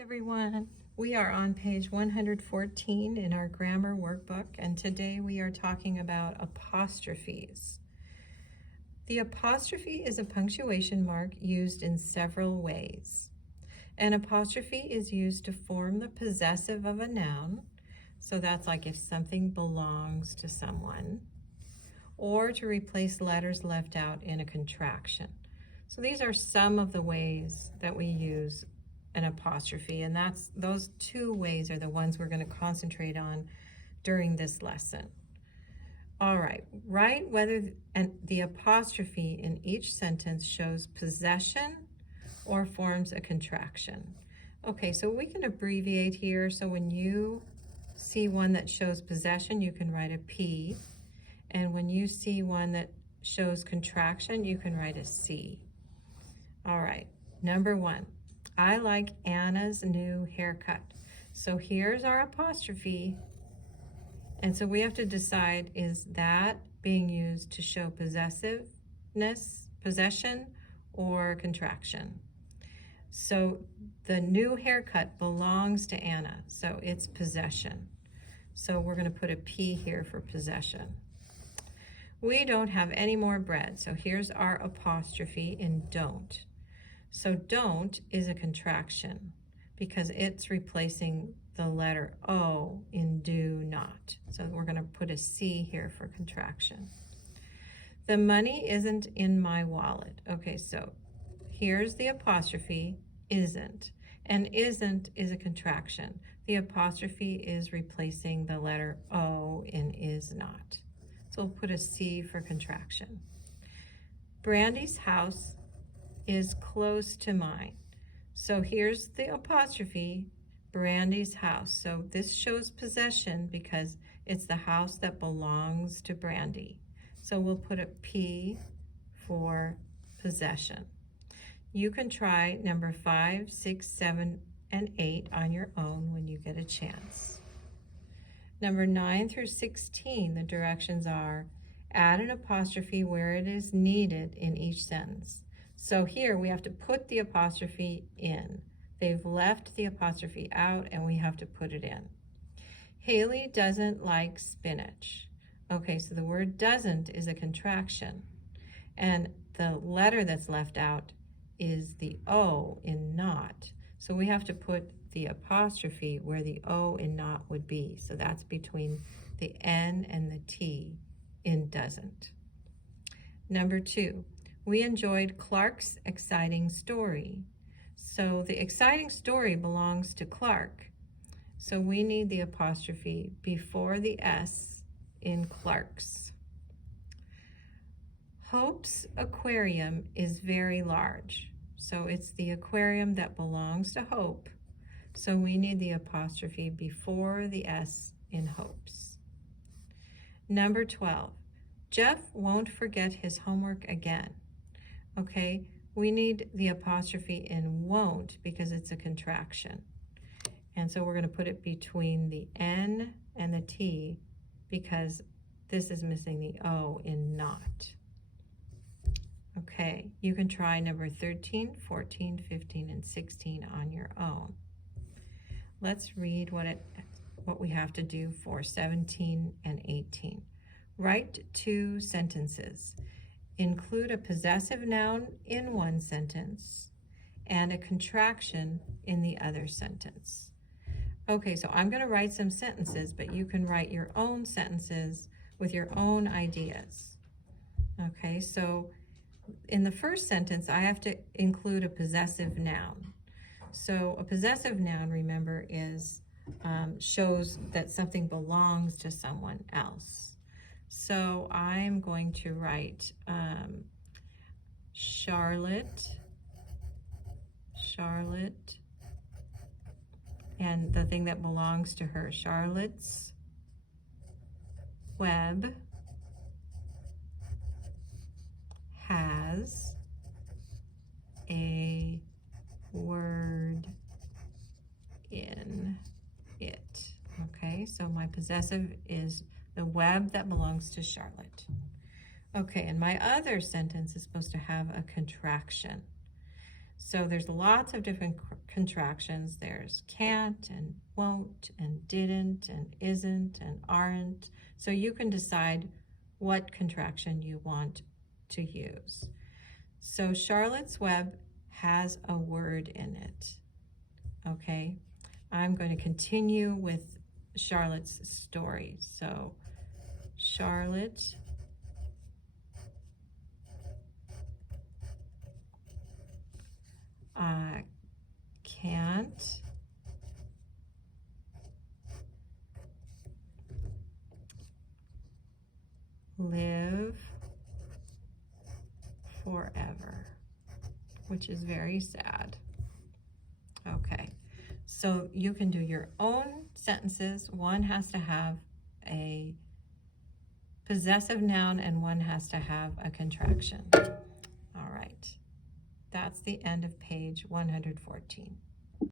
Everyone. We are on page 114 in our grammar workbook, and today we are talking about apostrophes. The apostrophe is a punctuation mark used in several ways. An apostrophe is used to form the possessive of a noun, so that's like if something belongs to someone, or to replace letters left out in a contraction. So these are some of the ways that we use an apostrophe, and those two ways are the ones we're going to concentrate on during this lesson. All right, write whether the apostrophe in each sentence shows possession or forms a contraction. Okay, so we can abbreviate here. So when you see one that shows possession, you can write a P, and when you see one that shows contraction, you can write a C. All right, number one. I like Anna's new haircut. So here's our apostrophe. And so we have to decide, is that being used to show possessiveness, possession, or contraction? So the new haircut belongs to Anna, so it's possession. So we're going to put a P here for possession. We don't have any more bread. So here's our apostrophe in don't. So don't is a contraction because it's replacing the letter O in do not. So we're going to put a C here for contraction. The money isn't in my wallet. Okay, so here's the apostrophe, isn't. And isn't is a contraction. The apostrophe is replacing the letter O in is not. So we'll put a C for contraction. Brandy's house is close to mine. So here's the apostrophe, Brandy's house. So this shows possession because it's the house that belongs to Brandy. So we'll put a P for possession. You can try number 5, 6, 7, and 8 on your own when you get a chance. Number 9 through 16, the directions are add an apostrophe where it is needed in each sentence. So here we have to put the apostrophe in. They've left the apostrophe out and we have to put it in. Haley doesn't like spinach. Okay, so the word doesn't is a contraction. And the letter that's left out is the O in not. So we have to put the apostrophe where the O in not would be. So that's between the N and the T in doesn't. Number 2. We enjoyed Clark's exciting story. So the exciting story belongs to Clark. So we need the apostrophe before the S in Clark's. Hope's aquarium is very large. So it's the aquarium that belongs to Hope. So we need the apostrophe before the S in Hope's. Number 12. Jeff won't forget his homework again. Okay, we need the apostrophe in won't because it's a contraction. And so we're going to put it between the N and the T because this is missing the O in not. Okay, you can try number 13, 14, 15, and 16 on your own. Let's read what we have to do for 17 and 18. Write 2 sentences. Include a possessive noun in one sentence and a contraction in the other sentence. Okay, so I'm going to write some sentences, but you can write your own sentences with your own ideas. Okay, so in the first sentence, I have to include a possessive noun. So a possessive noun, remember, shows that something belongs to someone else. So I'm going to write Charlotte, and the thing that belongs to her, Charlotte's web has a word in it. Okay, so my possessive is the web that belongs to Charlotte. Okay, and my other sentence is supposed to have a contraction. So there's lots of different contractions. There's can't and won't and didn't and isn't and aren't. So you can decide what contraction you want to use. So Charlotte's Web has a word in it. Okay, I'm going to continue with Charlotte's story. So Charlotte can't live forever, which is very sad. Okay, so you can do your own sentences. One has to have a possessive noun and one has to have a contraction. All right, that's the end of page 114.